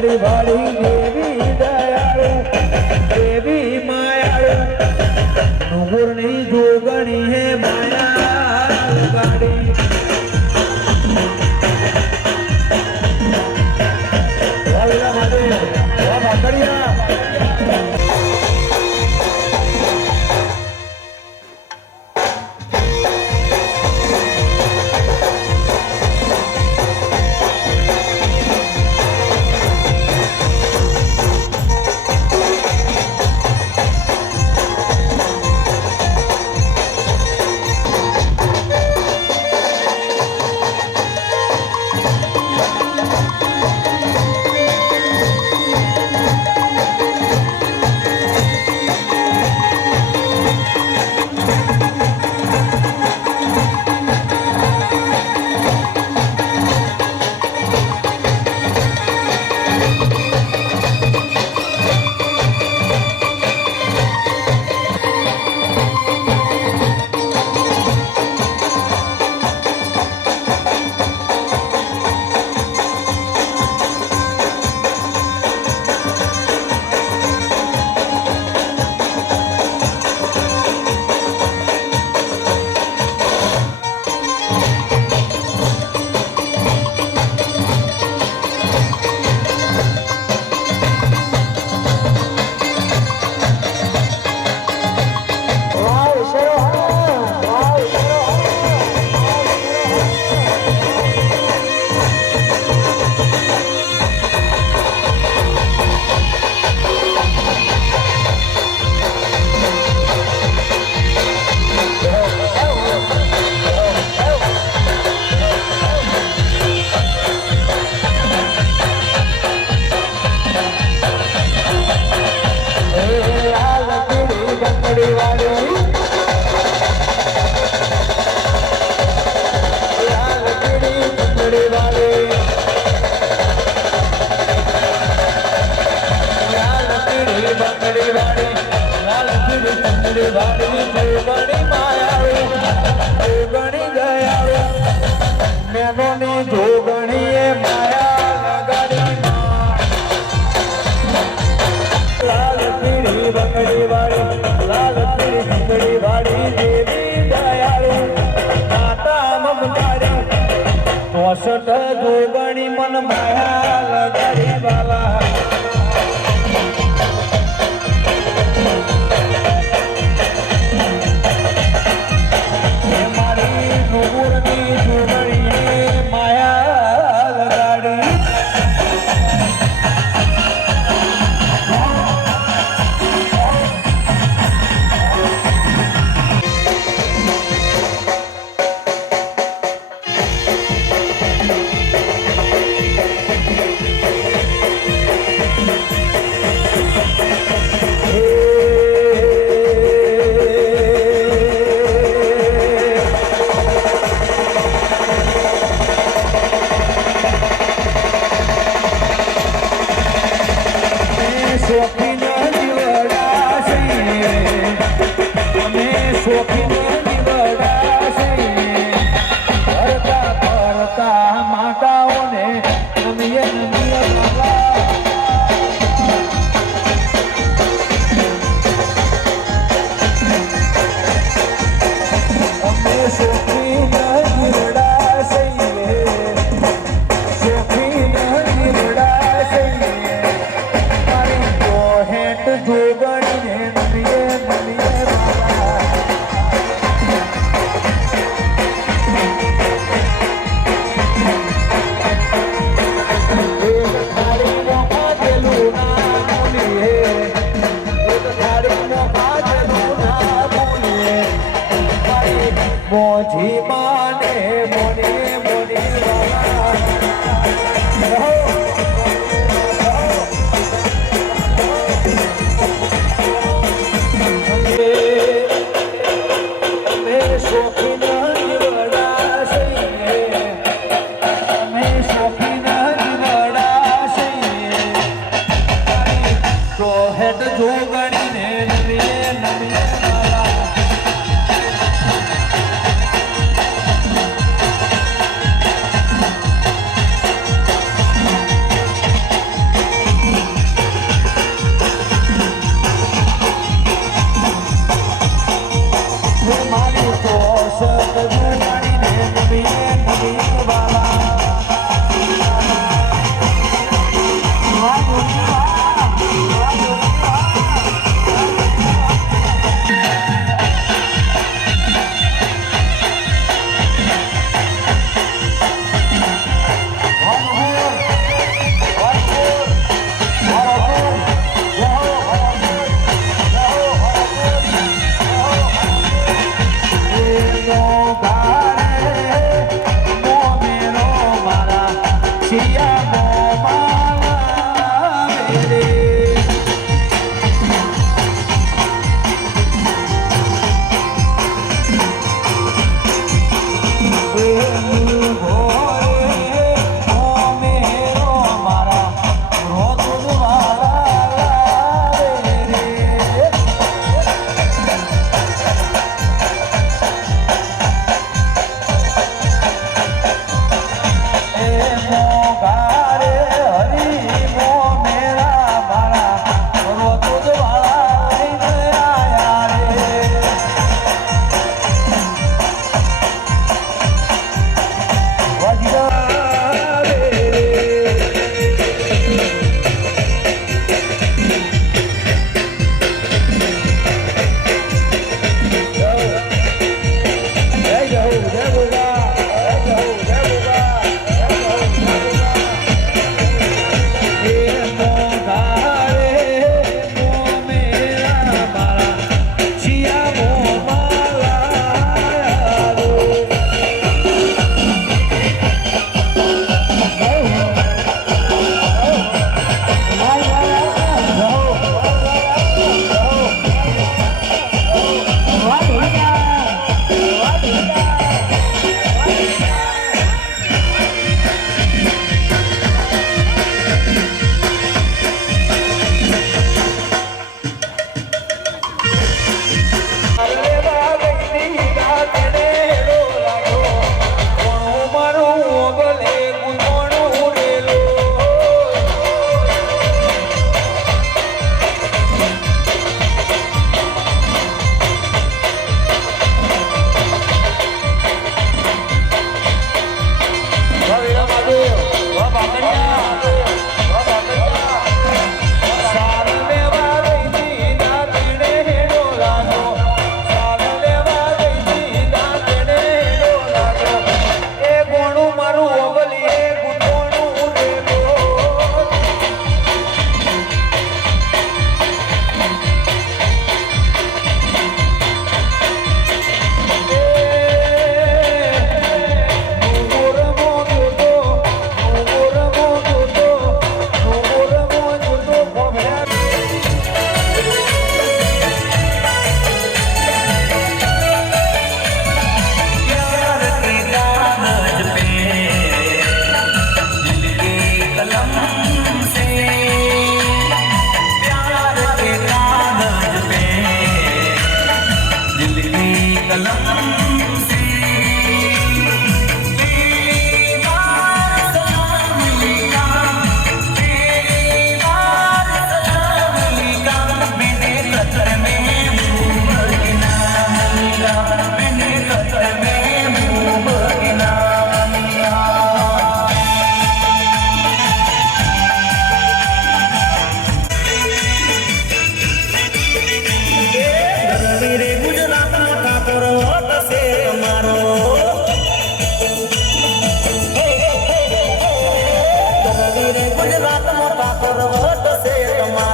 ચંદડી વાળી દેવી દયાળુ દેવી માયાળુ ડુંગરની જોગણી હે માયા ગાડી વાલા માટે વા ભાકડિયા ચોસઠ જોગણી મન માયા લગાડી વાલા મારી નુગુરની જોગણી માયા લગાડી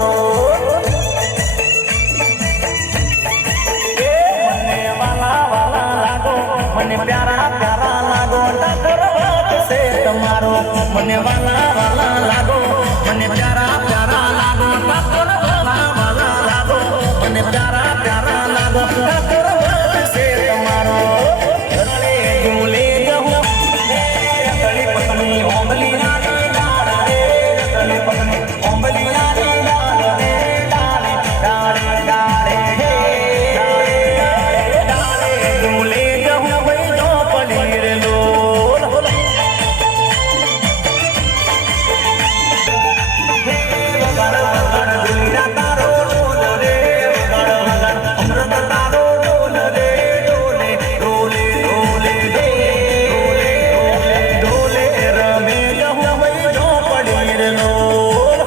મારો મને વાલા વાલા લાગો મને પ્યારા પ્યારા લાગો ઠાકોર વાત છે તમારો મને વાલા વાલા લાગો મને પ્યારા પ્યારા લાગો ઠાકોર વાલા વાલા લાગો મને પ્યારા પ્યારા લાગો ઠાકોર વાત છે તમારો રણે ઝૂલે જહું રતળી પતલી ઓંબલી નાની ડાળ રે રતળી પતલી ઓંબલી નાની ડાળ રે ડાળે ડાળે ડાળે હે ડાળે ડાળે ઝૂલે જહું વઈ જો પડી રે લોલ વગડ વગડ ઝૂલિયા તારો ડોલ રે વગડ વગડ અમૃત તારો ડોલ રે ડોલે ડોલે ડોલે રે ડોલે ડોલે ડોલે રમે જહું વઈ જો પડી રે લોલ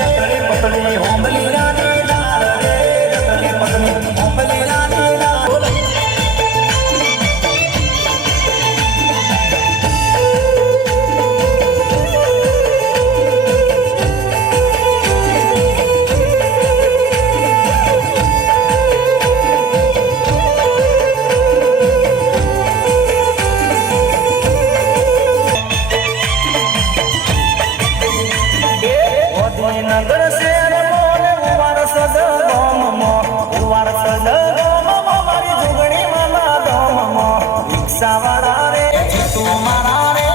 રતળી પતલી ઓંબલી નાની ડાળ રે રતળી પતલી ઓંબલી નાની ડાળ નગર શેર મોને ઉવાર સદ ગોમમો ઉવાર સદ ગોમમો મારી જુગણી માલા ગોમમો રિક્ષા વાળા રે તું મારા રે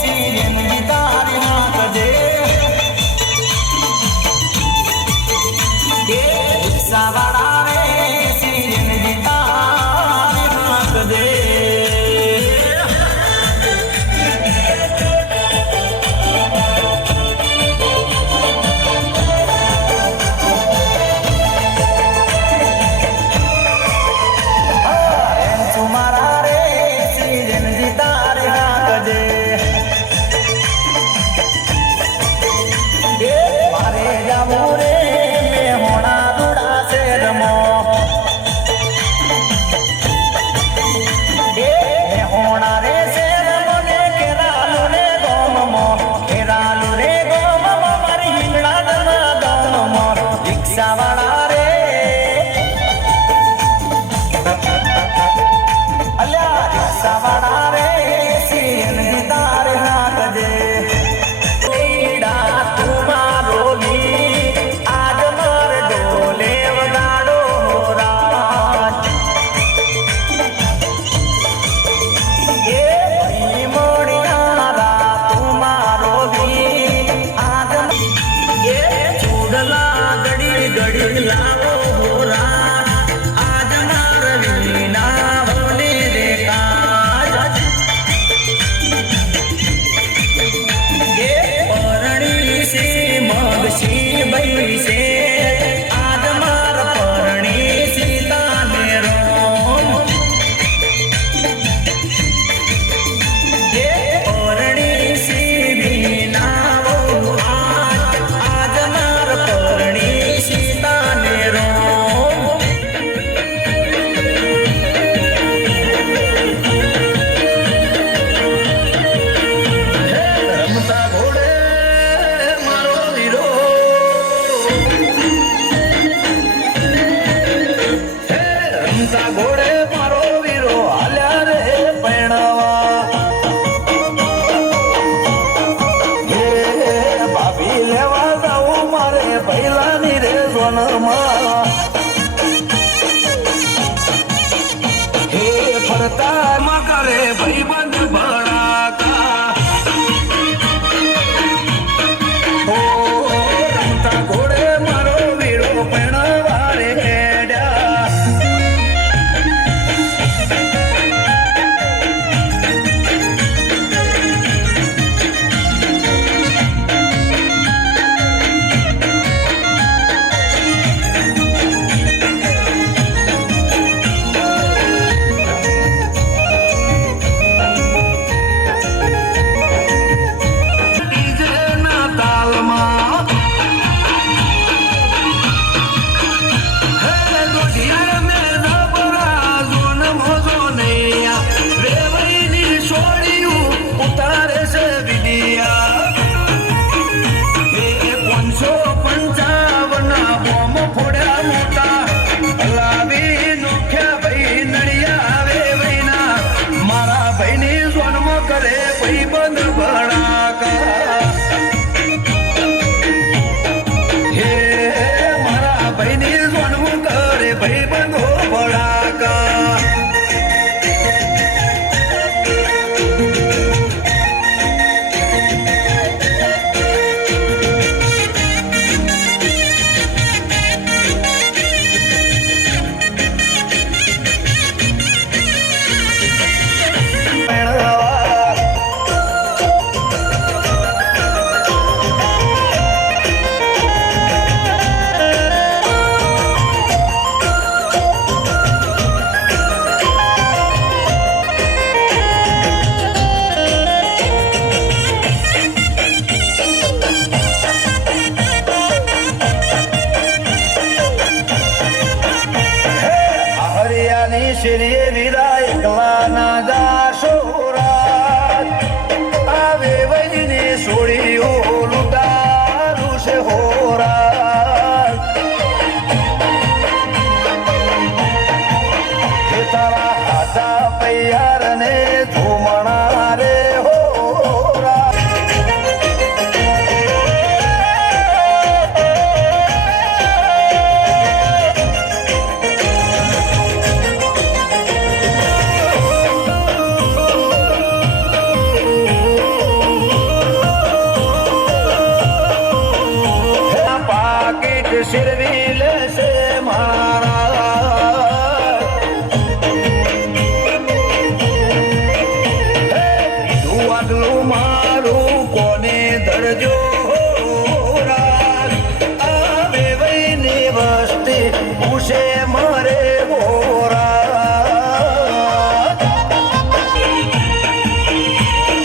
સીરેન ગીતારી નાખ દે રિક્ષા વાળા રે સીરેન ગીતારી નાખ દે મારા રે સીજન જીતારે હાકજે મારે જાવું રે મેં હોણા દુડા શેરમો હોણા રે શેરમો ને કેરાલુ રે ગોમમો કેરાલુ રે ગોમમો મારી હિંગળા દના ગોમમો રિક્ષા વાળા રે અલ્યા રિક્ષા વાળા રે સીન ગીતાર હાકજે લીડા તું મારો લી આજ માર ડોલે વગાડો રાજ એ ભાઈ મોડિયારા તું મારો લી આજ એ ચૂડલા ગડી ગડી લાવો રાજ આજ માર વીના હોને રે કાજ એ પરણી સી મગસી બઈ છે આજ માર પરણી સીતા ને રોમ એ પરણી સી વીના હો આજ માર પરણી સીતા ને રોમ રમતા ઘોડે મારો વીરો રમતા ઘોડે મારો વીરો હાલ્યા રે પૈણવા ભાભી લેવા જાઉં મારે પહેલાની રે સોનમાં હે ફરતા માં કરે ભાઈબંધ ભડાકા ઓ રમતા ઘોડે મારો વીરો પૈણવા રે હેડ્યા બંધ ભડાકા હે મારા ભાઈની જોડવું કરે ભાઈ બંધો ભડાકા શ્રી વિરાય કલાના જાશોરાત આવે વૈને સોળીઓ લૂટારું છે હોરાત હે તારા હાથા પૈયાર ને ધૂમણા રે હોરા શિરવીલ છે મારા તું આટલું મારું કોને ધરજો આવે વૈની વસ્તી પૂછે મારે હોરા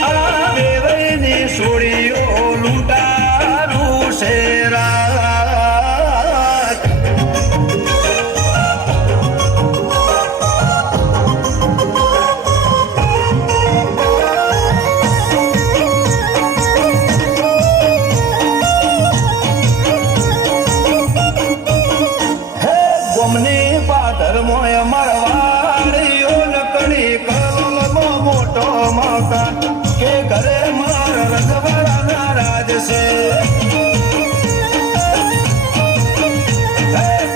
આવે વૈની સોળીઓ લૂંટારું છે ધર્મોય મારવાડીઓ નકડી કલમો મોટો મકાન કે ઘરે માર રજવાડા નારાજ છે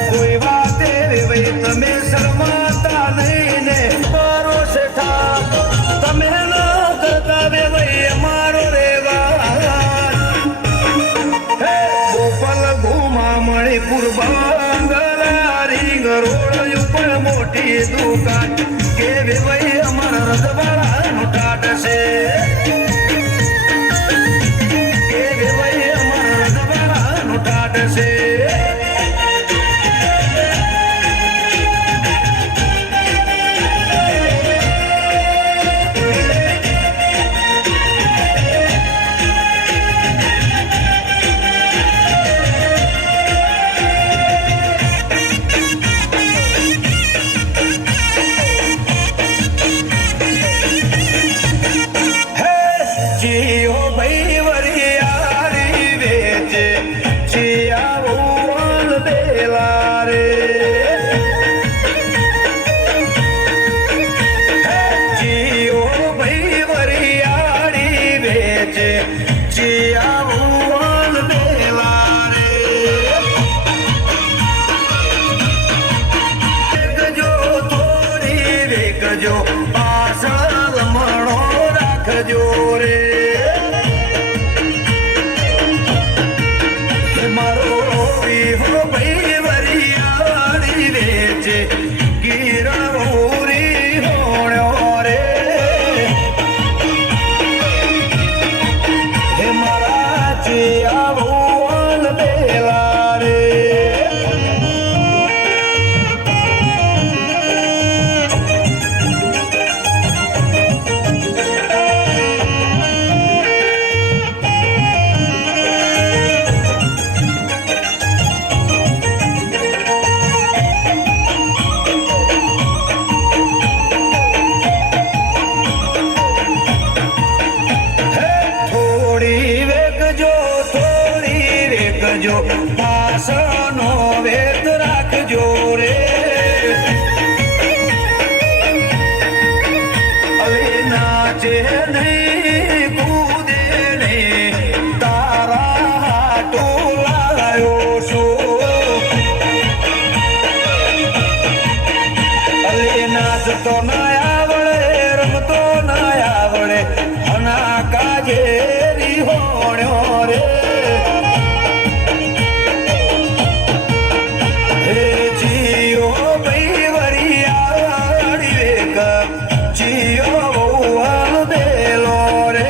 કોઈ વાત એવી ભાઈ તમે શરમાતા નહીં ને મારો શેઠા તમે ન કરતા બે ભાઈ મારો રેવા ગોપાલ ઘુમા મણિપુર બાંગલા રીંગ રોડ મોટી દુકાન કે ભાઈ અમારા રજવાડાનું ટાટ છે કે ભાઈ અમારા રજવાડાનું ટાટ છે પાછળ મણો રાખજો રે મારો વિહો ભાઈ વરિયાળી વેચે ગીરવોરી હોણ્યો રે હે મારા ચિયાવોલ બેલા રે રાખજો પાસનો વેત રાખજો રે હવે નાચે નહીં રીહોણ્યો રે હે જીઓ ભાઈ વરિયાળી વેક જીઓ વહુવાલ બેલો રે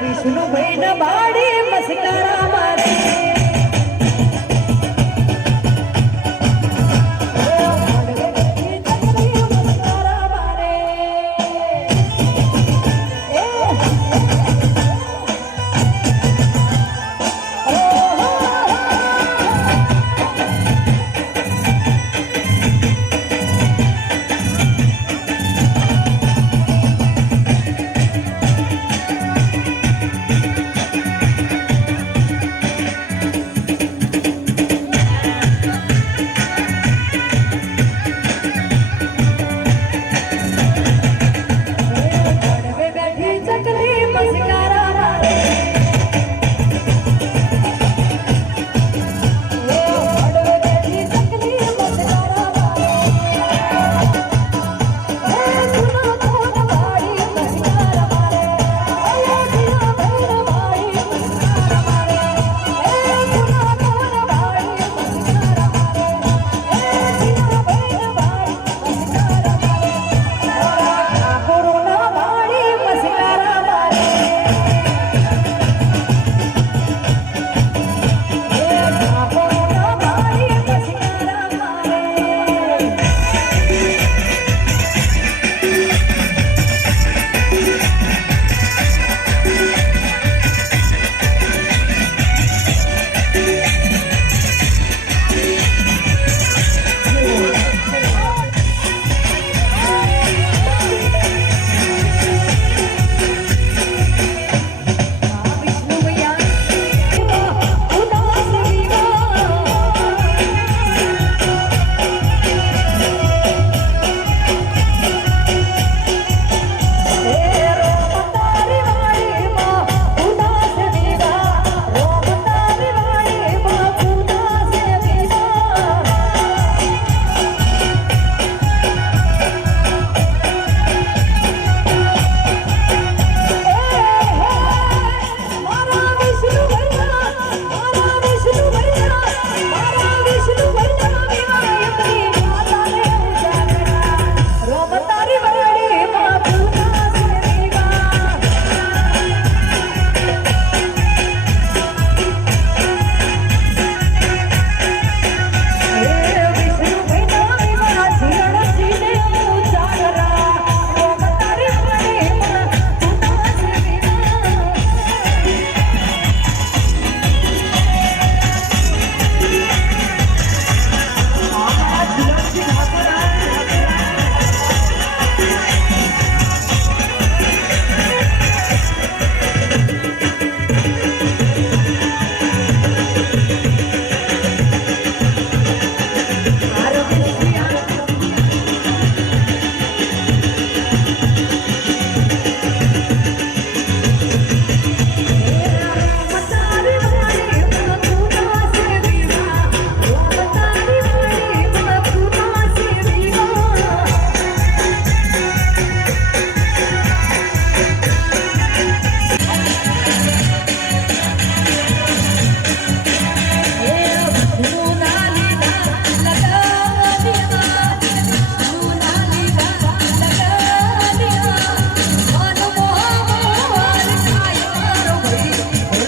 વિષ્ણુભાઈ ના બાડી મસ્કરા મારે